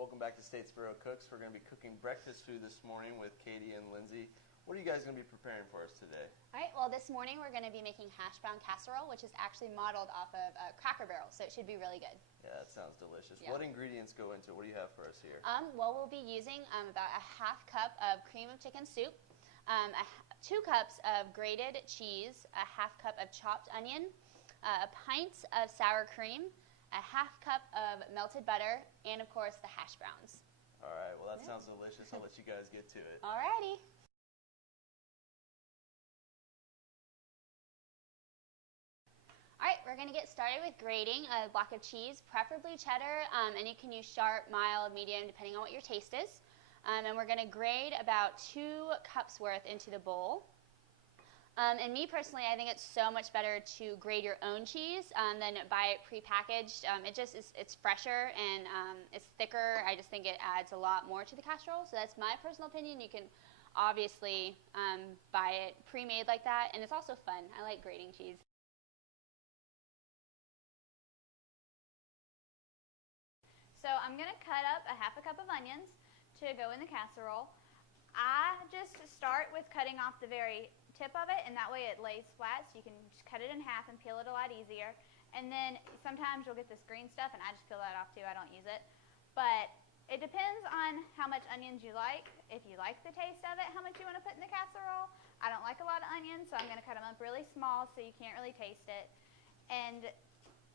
Welcome back to Statesboro Cooks. We're going to be cooking breakfast food this morning with Katie and Lindsay. What are you guys going to be preparing for us today? All right, well, this morning we're going to be making hash brown casserole, which is actually modeled off of Cracker Barrel, so it should be really good. Yeah, that sounds delicious. Yeah. What ingredients go into it? What do you have for us here? Well, we'll be using about a half cup of cream of chicken soup, 2 cups of grated cheese, a half cup of chopped onion, a pint of sour cream, a half cup of melted butter, and of course the hash browns. All right, well that sounds delicious. I'll let you guys get to it. All righty. All right, we're going to get started with grating a block of cheese, preferably cheddar, and you can use sharp, mild, medium, depending on what your taste is. And we're going to grate about 2 cups worth into the bowl. And me personally, I think it's so much better to grate your own cheese than buy it prepackaged. It's fresher and it's thicker. I just think it adds a lot more to the casserole. So that's my personal opinion. You can obviously buy it pre-made like that, and it's also fun. I like grating cheese. So I'm going to cut up a half a cup of onions to go in the casserole. I just start with cutting off the very tip of it, and that way it lays flat, so you can just cut it in half and peel it a lot easier. And then sometimes you'll get this green stuff, and I just peel that off too. I don't use it. But it depends on how much onions you like. If you like the taste of it, how much you want to put in the casserole. I don't like a lot of onions, so I'm going to cut them up really small so you can't really taste it. And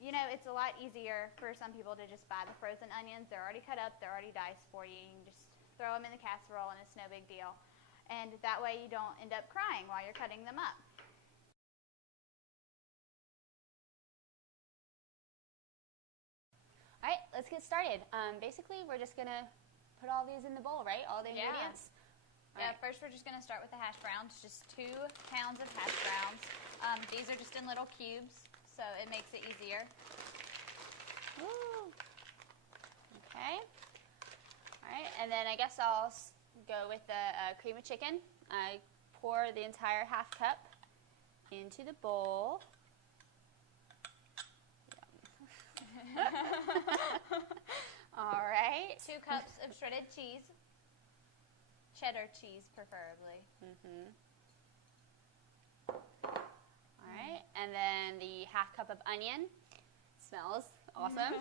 you know, it's a lot easier for some people to just buy the frozen onions. They're already cut up, they're already diced for you. You can just throw them in the casserole, and it's no big deal. And that way you don't end up crying while you're cutting them up. All right, let's get started. Basically, we're just going to put all these in the bowl, right? All the ingredients? Yeah, first we're just going to start with the hash browns, just 2 pounds of hash browns. These are just in little cubes, so it makes it easier. Woo. Okay. All right, and then I guess I'll go with the cream of chicken. I pour the entire half cup into the bowl. All right. 2 cups of shredded cheese. Cheddar cheese, preferably. All right, and then the half cup of onion. Smells awesome.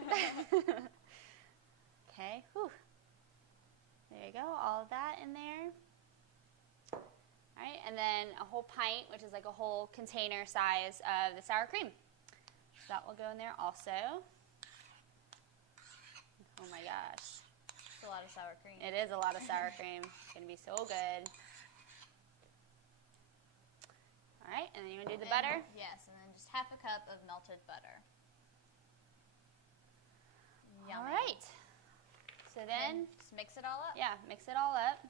Okay, whew. There you go, all of that in there. All right, and then a whole pint, which is like a whole container size of the sour cream. So that will go in there also. Oh my gosh. It's a lot of sour cream. It is a lot of sour cream. It's going to be so good. All right, and then you want to do the butter? Yes, and then just half a cup of melted butter. Yummy. All right. So then, just mix it all up. Yeah, mix it all up.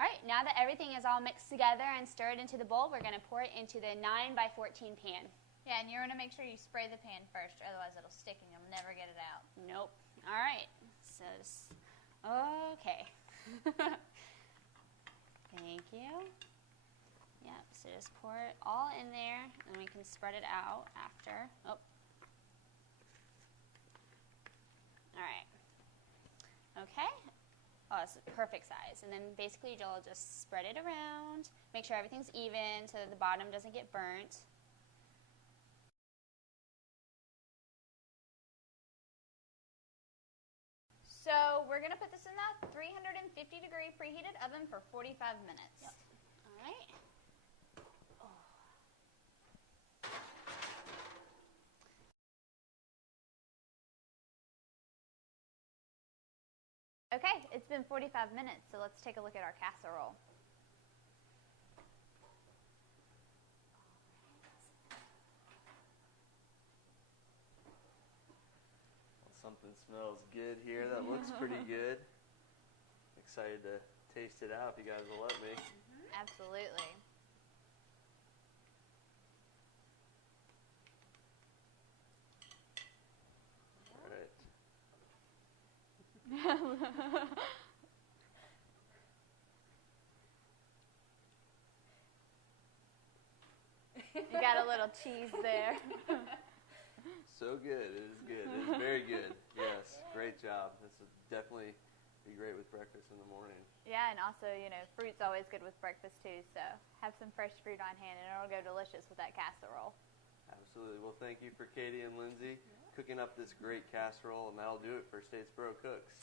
All right, now that everything is all mixed together and stirred into the bowl, we're going to pour it into the 9x14 pan. Yeah, and you're going to make sure you spray the pan first, otherwise it'll stick and you'll never get it out. Nope. All right. So, okay. Thank you. Yep, so just pour it all in there, and we can spread it out after. Oh. All right. Okay. Oh, it's a perfect size. And then basically you'll just spread it around, make sure everything's even so that the bottom doesn't get burnt. So we're going to put this in the 350-degree preheated oven for 45 minutes. Yep. All right. Okay, it's been 45 minutes, so let's take a look at our casserole. Well, something smells good here. That looks pretty good. Excited to taste it out if you guys will let me. Absolutely. got a little cheese there. So good. It is good. It is very good. Yes, great job. This would definitely be great with breakfast in the morning. Yeah, and also, fruit's always good with breakfast too, so have some fresh fruit on hand and it'll go delicious with that casserole. Absolutely. Well, thank you for Katie and Lindsay cooking up this great casserole, and that'll do it for Statesboro Cooks.